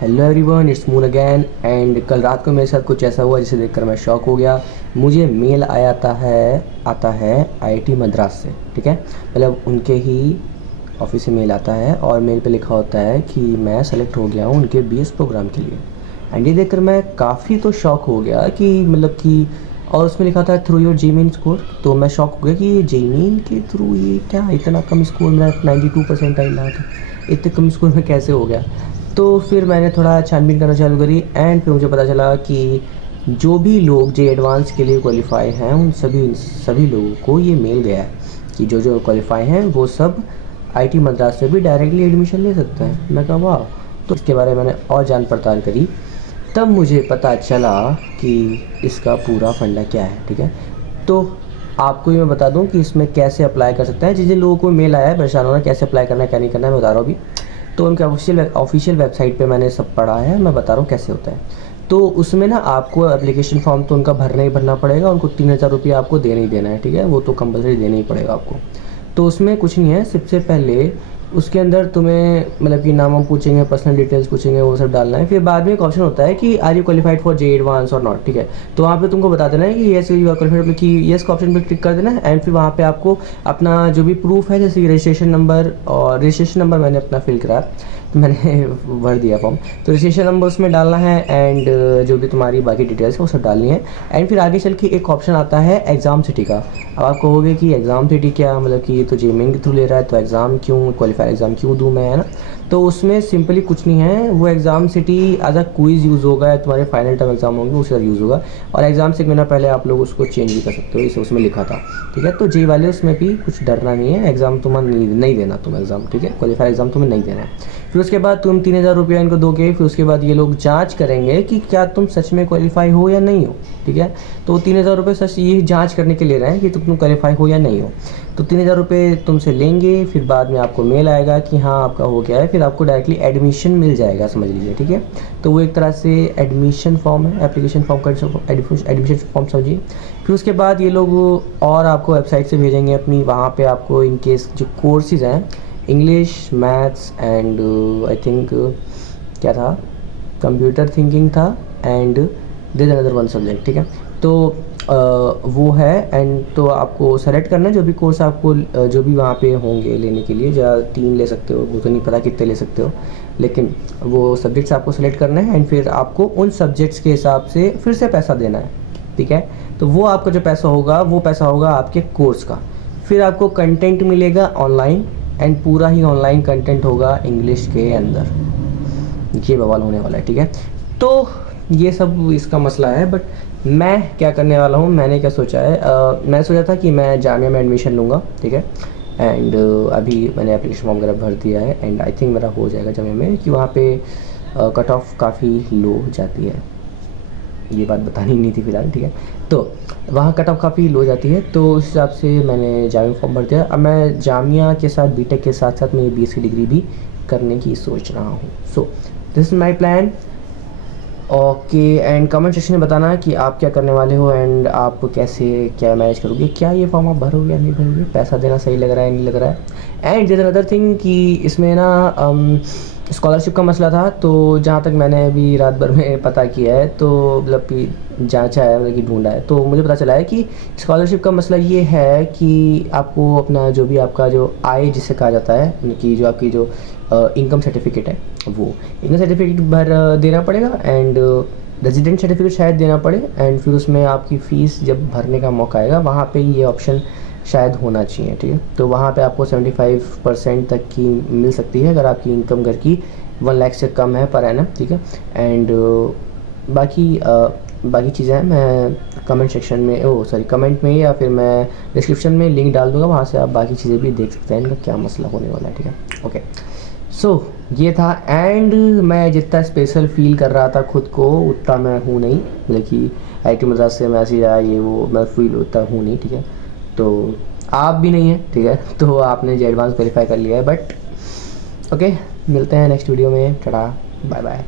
Hello everyone, it's moon again. And कल रात को मेरे साथ कुछ ऐसा हुआ जिसे देखकर मैं शॉक हो गया। मुझे मेल आता है आईआईटी मद्रास से। ठीक है, मतलब उनके ही ऑफिस से मेल आता है और मेल पे लिखा होता है कि मैं सेलेक्ट हो गया हूँ उनके बीएस प्रोग्राम के लिए। एंड ये देखकर मैं काफ़ी तो शॉक हो गया कि मतलब कि, और उसमें लिखा था थ्रू योर जीमीन स्कोर। तो मैं शॉक हो गया कि जीमीन के थ्रू ये क्या, इतना कम स्कोर, मेरा 92% परसेंटाइल रहा था, इतने कम स्कोर में कैसे हो गया। तो फिर मैंने थोड़ा छानबीन करना चालू करी एंड फिर मुझे पता चला कि जो भी लोग जे एडवांस के लिए क्वालिफाई हैं उन सभी लोगों को ये मेल गया है कि जो जो क्वालिफाई हैं वो सब आईटी मद्रास से भी डायरेक्टली एडमिशन ले सकते हैं। मैं कहा वाह। तो इसके बारे में मैंने और जान पड़ताल करी, तब मुझे पता चला कि इसका पूरा फंडा क्या है। ठीक है, तो आपको ये मैं बता दूं कि इसमें कैसे अप्लाई कर सकते हैं। जिन जिन लोगों को मेल आया है, परेशान होना कैसे अप्लाई करना है क्या नहीं करना है, मैं बता रहा हूँ अभी। तो उनके ऑफिशियल वेबसाइट पे मैंने सब पढ़ा है, मैं बता रहा हूँ कैसे होता है। तो उसमें ना आपको एप्लीकेशन फॉर्म तो उनका भरना ही भरना पड़ेगा, उनको 3000 रुपये आपको देना ही देना है। ठीक है, वो तो कंपलसरी देना ही पड़ेगा आपको। तो उसमें कुछ नहीं है, सबसे पहले उसके अंदर तुम्हें मतलब कि नाम हम पूछेंगे, पर्सनल डिटेल्स पूछेंगे, वो सब डालना है। फिर बाद में एक ऑप्शन होता है कि are you qualified for JEE advance और नॉट। ठीक है, तो वहाँ पे तुमको बता देना है कि येस यू आर क्वालिफाइड, कि येस का ऑप्शन पे क्लिक कर देना है। एंड फिर वहाँ पे आपको अपना जो भी प्रूफ है, जैसे रजिस्ट्रेशन नंबर, और रजिस्ट्रेशन नंबर मैंने अपना फिल करा तो मैंने भर दिया फॉर्म, तो रजिस्ट्रेशन नंबर उसमें डालना है एंड जो भी तुम्हारी बाकी डिटेल्स है वो सब डालनी है। एंड फिर आगे चल के एक ऑप्शन आता है एग्ज़ाम सिटी का। अब आप कहोगे कि एग्ज़ाम सिटी क्या, मतलब कि ये तो जेमिंग के थ्रू ले रहा है तो एग्ज़ाम क्यों, क्वालिफाइड एग्ज़ाम क्यों दूँ मैं, है ना। तो उसमें सिंपली कुछ नहीं है, वो exam city as a quiz use होगा, तुम्हारे फाइनल टर्म एग्ज़ाम होंगे उसी तरह यूज़ होगा। और एग्ज़ाम से एक महीना पहले आप लोग उसको चेंज भी कर सकते हो, इसे उसमें लिखा था। ठीक है, तो जे वाले उसमें भी कुछ डरना नहीं है, एग्ज़ाम तुम्हें नहीं देना तुम एग्ज़ाम। ठीक है, क्वालिफाइड एग्ज़ाम तुम्हें नहीं देना है। फिर उसके बाद तुम 3000 रुपया इनको दोगे। फिर उसके बाद ये लोग जांच करेंगे कि क्या तुम सच में क्वालिफाई हो या नहीं हो। ठीक है, तो 3000 रुपये सच ये जांच करने के ले रहे हैं कि तुम क्वालिफाई हो या नहीं हो। तो 3000 रुपये तुमसे लेंगे, फिर बाद में आपको मेल आएगा कि हाँ आपका हो गया है, फिर आपको डायरेक्टली एडमिशन मिल जाएगा, समझ लीजिए। ठीक है, तो वो एक तरह से एडमिशन फॉर्म है, एप्लीकेशन फॉर्म का एडमिशन फॉर्म समझिए। फिर उसके बाद ये लोग और आपको वेबसाइट से भेजेंगे अपनी, वहाँ पे आपको इनकेस जो कोर्सेज़ हैं, English, maths and I think क्या था, कंप्यूटर थिंकिंग था, and there another one subject. ठीक है, तो वो है। एंड तो आपको सेलेक्ट करना है जो भी कोर्स आपको जो भी वहाँ पे होंगे लेने के लिए, या 3 ले सकते हो, वो तो नहीं पता कितने ले सकते हो, लेकिन वो सब्जेक्ट्स आपको सेलेक्ट करना है। एंड फिर आपको उन सब्जेक्ट्स के हिसाब से फिर से पैसा देना है। ठीक है, तो वो आपका जो पैसा होगा वो पैसा होगा आपके कोर्स का। फिर आपको कंटेंट मिलेगा ऑनलाइन, एंड पूरा ही ऑनलाइन कंटेंट होगा इंग्लिश के अंदर। ये बवाल होने वाला है। ठीक है, तो ये सब इसका मसला है। बट मैं क्या करने वाला हूँ, मैंने क्या सोचा है, मैं सोचा था कि मैं जामिया में एडमिशन लूँगा। ठीक है, एंड अभी मैंने एप्लीकेशन फॉर्म वगैरह भर दिया है एंड आई थिंक मेरा हो जाएगा जामिया में, कि वहाँ पे कट ऑफ काफ़ी लो जाती है। ये बात बतानी नहीं थी फिलहाल। ठीक है, तो वहाँ कट ऑफ काफ़ी लो जाती है, तो उस हिसाब से मैंने जामिया फॉर्म भर दिया। अब मैं जामिया के साथ बीटेक के साथ साथ मैं बीएस की डिग्री भी करने की सोच रहा हूँ। So this is my plan. Okay, and comment section में बताना कि आप क्या करने वाले हो एंड आप कैसे क्या मैनेज करोगे, क्या ये फॉर्म आप भरोगे या नहीं भरोगे, पैसा देना सही लग रहा है नहीं लग रहा है। एंड देयर अनदर थिंग कि इसमें ना स्कॉलरशिप का मसला था। तो जहाँ तक मैंने अभी रात भर में पता किया है, तो मतलब कि जांचा है, मतलब कि ढूंढा है, तो मुझे पता चला है कि स्कॉलरशिप का मसला ये है कि आपको अपना जो भी आपका जो आय जिसे कहा जाता है, कि जो आपकी जो इनकम सर्टिफिकेट है, वो इनकम सर्टिफिकेट भर देना पड़ेगा। एंड रेजिडेंट सर्टिफिकेट शायद देना पड़े। एंड फिर उसमें आपकी फ़ीस जब भरने का मौका आएगा, वहाँ पे ये ऑप्शन शायद होना चाहिए। ठीक है, तो वहाँ पे आपको 75% तक की मिल सकती है अगर आपकी इनकम घर की 1 लाख से कम है पर एनम। ठीक है, एंड बाकी चीज़ें हैं, मैं कमेंट सेक्शन में कमेंट में या फिर मैं डिस्क्रिप्शन में लिंक डाल दूँगा, वहाँ से आप बाकी चीज़ें भी देख सकते हैं इनका क्या मसला होने वाला है। ठीक है, ओके। सो ये था। एंड मैं जितना स्पेशल फील कर रहा था खुद को उतना मैं हूँ नहीं, मतलब कि आईटी मद्रास से मैं ऐसे आया ये वो मैं फील उतना हूँ नहीं। ठीक है, तो आप भी नहीं है। ठीक है, तो आपने जो एडवांस वेरीफाई कर लिया है। बट ओके, मिलते हैं नेक्स्ट वीडियो में। टाटा, बाय बाय।